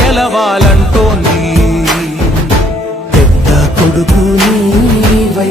గెలవాలంటోంది. పెద్ద కొడుకు నీవై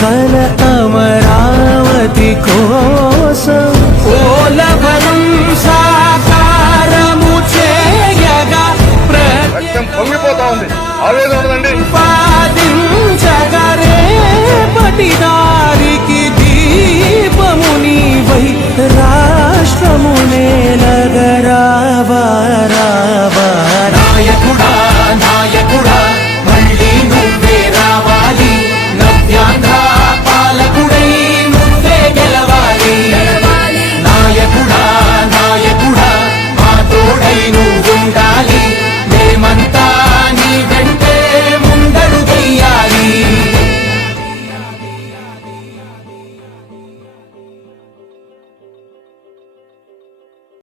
కల అమరావతి కోసం